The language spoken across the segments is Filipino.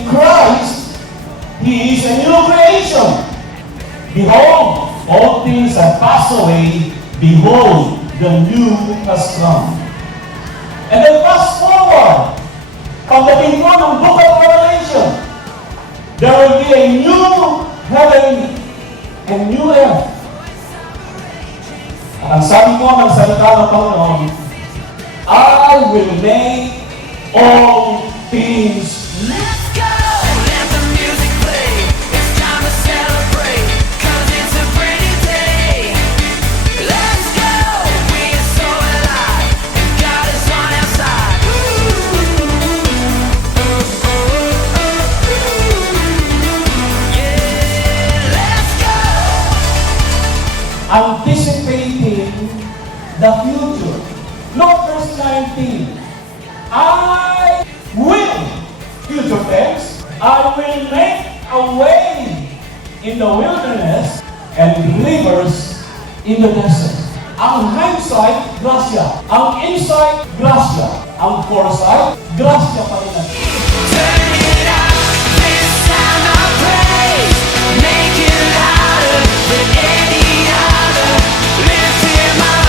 in Christ, he is a new creation. Behold, all things have passed away. Behold, the new has come. And then fast forward, pagdating mo ng Book of Revelation, there will be a new heaven and new earth. At ang sabi ko ng salita ng Panginoon, I will make all things new. Let's go! Let the music play. It's time to celebrate. 'Cause it's a brand new day. Let's go! We're so alive. And God is on our side. Yeah, let's go! Anticipating the future. Look, verse 19. I will, future tense, I will make a way in the wilderness and rivers in the desert. Ang hindsight, grasya. Ang insight, grasya. Ang foresight, grasya pa rin natin. Turn it up. This time I praise. Make it louder than any other. Lift him up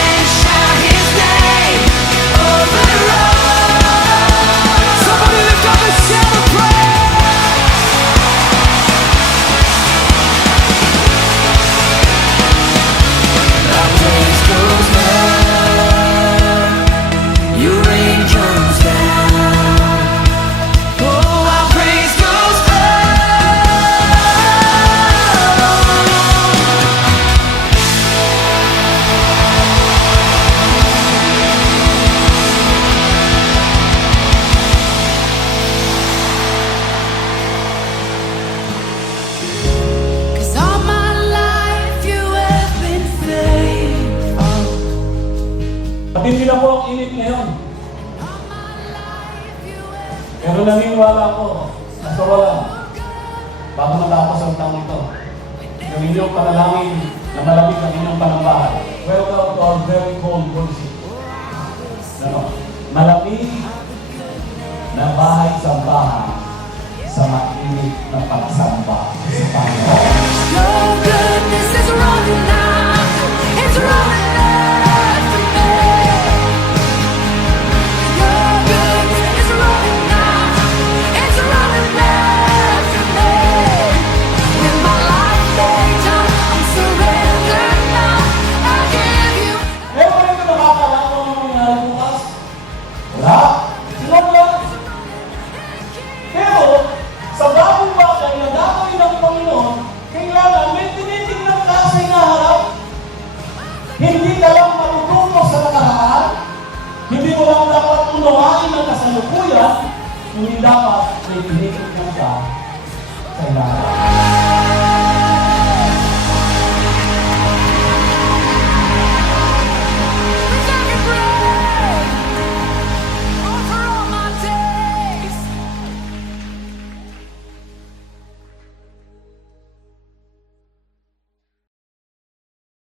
and shout his name over all. Somebody lift up and celebrate. Our praise goes up. Your rain comes down. Oh, our praise goes up. Cause all my life you have been faithful. At hindi na po ang init ngayon. Pero naniniwala ako na sa wala, bago matapos ang taong ito, yung inyong panalangin na malamig ang inyong panambahan. Welcome to our very cold worship. Malamig na bahay-sambahan sa mainit na pagsamba sa Panginoon. Your goodness is running out. It's running after me. Your goodness is running out. It's running after me. With my life laid down, I'm surrendered now. I give you. Meron ba rin ka nakakala kung ano nangyari bukas? Wala. Sila wala. Pero, sa bagong bagay na gagawin ng Panginoon, kailangan may tinitignan ka sa inaharap. Hindi ka lang matututo sa nakaraan. Hindi mo lang dapat unawain ang kasalukuyan. Hindi dapat may tinitignan ka sa inaharap.